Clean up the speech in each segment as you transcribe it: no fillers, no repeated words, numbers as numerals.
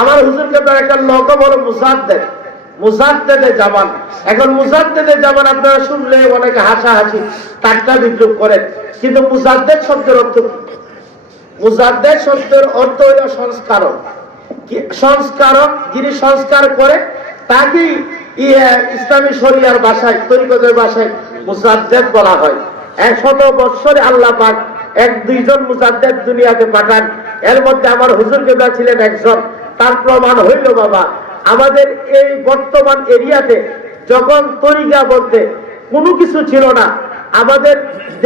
আমার হুজুর কেবলার একটা লকব হলো মুজাদ্দেদ, মুজাদ্দেদে জামান। এখন মুজাদ্দেদে জামান আপনারা শুনলে অনেকে হাসাহাসি ঠাট্টা বিদ্রুপ করেন, কিন্তু মুজাদ্দেদ শব্দের অর্থ কি? মুজাদ্দেদ শব্দের অর্থ হলো সংস্কারক। সংস্কারক যিনি সংস্কার করে তাকেই ইসলামী শরিয়ার ভাষায়, তরিকতের ভাষায় মুজাদ্দেদ বলা হয়। 100 বৎসরে আল্লাহ পাক 1-2 জন মুজাদ্দেদ দুনিয়াতে পাঠান, এর মধ্যে আমার হুজুর কেবলা ছিলেন একজন। তার প্রমাণ হইল বাবা, আমাদের এই বর্তমান এরিয়াতে যখন তরিকা বলতে কোনো কিছু ছিল না, আমাদের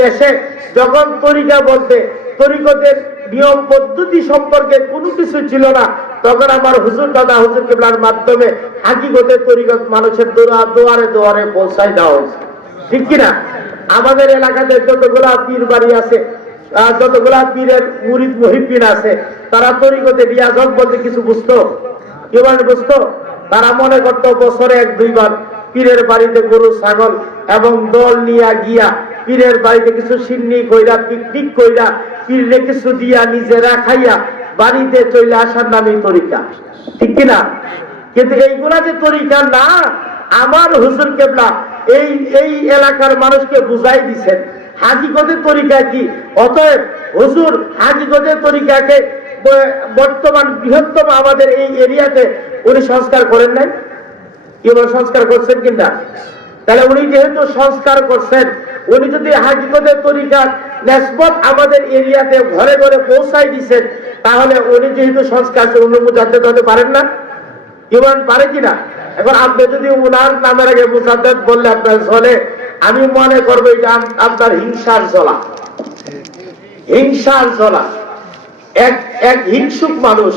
দেশে যখন তরিকা বলতে তরিকতের নিয়ম পদ্ধতি সম্পর্কে কোনো কিছু ছিল না, তখন আমার হুজুর দাদা হুজুর কেবলার মাধ্যমে হাকিকতে তরিকত মানুষের দুয়ারে দুয়ারে পৌঁছায় দেওয়া হয়েছে, ঠিক কিনা? আমাদের এলাকাতে যতগুলা পীর বাড়ি আছে, যতগুলা পীরের মুরিদ মুহিব্বিন আছে, তারা তরিকতে রিয়াজত বলতে কিছু বুঝতো? কেউ বুঝতো? তারা মনে করতো বছরে 1-2 বার পীরের বাড়িতে গরু ছাগল এবং দল নিয়ে গিয়া পীরের বাড়িতে কিছু সিন্নি কইরা, পিকনিক কইরা, পীরে কিছু দিয়া নিজেরা খাইয়া বাড়িতে চলে আসার নামই তরিকা, ঠিক কিনা? কিন্তু এইগুলা যে তরিকা না, আমার হুজুর কেবলা এই এলাকার মানুষকে বুঝাই দিছেন হাকিকতের তরিকা কি। অতএব হুজুর হাকিকতের তরিকাকে বর্তমান বৃহত্তম আমাদের এই এরিয়াতে উনি সংস্কার করেন নাই, কেউ সংস্কার করছেন কিনা? তাহলে উনি যেহেতু সংস্কার করছেন, উনি যদি হাকিকতের তরিকা নিসবত আমাদের এরিয়াতে ঘরে ঘরে পৌঁছাই দিচ্ছেন, তাহলে উনি যেহেতু সংস্কার উনি মুজাদ্দেদ হতে পারেন না? কেউ পারে কিনা? এখন আপনি যদি উনার নামের আগে মুজাদ্দেদ বললে আপনার চলে, আমি মনে করবো এটা আপনার হিংসার জ্বলা, হিংসার জ্বলা। এক হিংসুক মানুষ,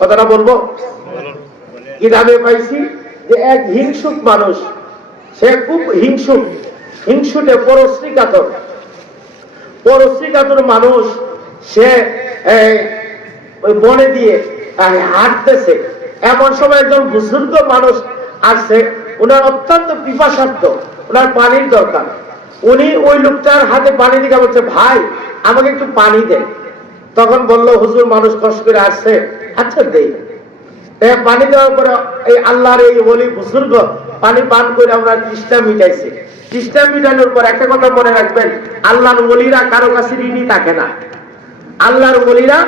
কথাটা বলবো কিভাবে পাইছি, যে এক হিংসুক মানুষ, সে খুব হিংসুক, হিংসুটে পরশ্রীকাতর মানুষ। সে ওই বনে দিয়ে হাঁটতেছে, এমন সময় একজন বুজুর্গ মানুষ আসছে, ওনার অত্যন্ত পিপাসার্থ, ওনার পানির দরকার। উনি ওই লোকটার হাতে পানি দিকে বলছে, ভাই আমাকে একটু পানি দেন। তখন বলল, হুজুর মানুষ কষ্ট করে আসছে, আচ্ছা দেই। পানি দেওয়ার পরে এই আল্লাহর এই ওলি বুজুর্গ পানি পান করে আমরা তৃষ্ণা মিটাইছে। তৃষ্ণা মিটানোর পর একটা কথা মনে রাখবেন, আল্লাহর ওলিরা কারো কাছে ঋণী থাকে না, আল্লাহর ওলিরা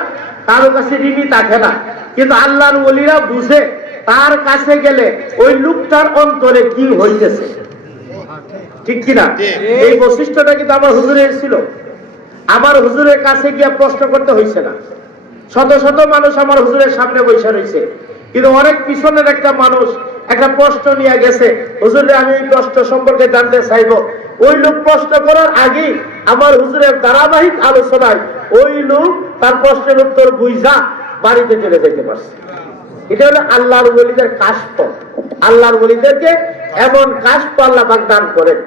কারো কাছে ঋণী থাকে না। কিন্তু আল্লাহর ওলিরা বুঝে তার কাছে গেলে ওই লোকটার অন্তরে কি হইতেছে, ঠিক কিনা? এই বৈশিষ্ট্যটা কিন্তু আমার হুজুরের ছিল। আমার হুজুরের কাছে গিয়ে প্রশ্ন করতে হয়েছে না। শত শত মানুষ আমার হুজুরের সামনে বসে রয়েছে, কিন্তু অনেক পিছনের একটা মানুষ একটা প্রশ্ন নিয়ে গেছে, হুজুরে আমি এই প্রশ্ন সম্পর্কে জানতে চাইব। ওই লোক প্রশ্ন করার আগেই আমার হুজুরের ধারাবাহিক আলোচনায় ওই লোক তার প্রশ্নের উত্তর বুঝা বাড়িতে চলে যেতে পারছে। এটা হলো আল্লাহর ওলিদের কাশফ। আল্লাহর ওলিদেরকে এমন কাশফ আল্লাহ পাক দান করেন।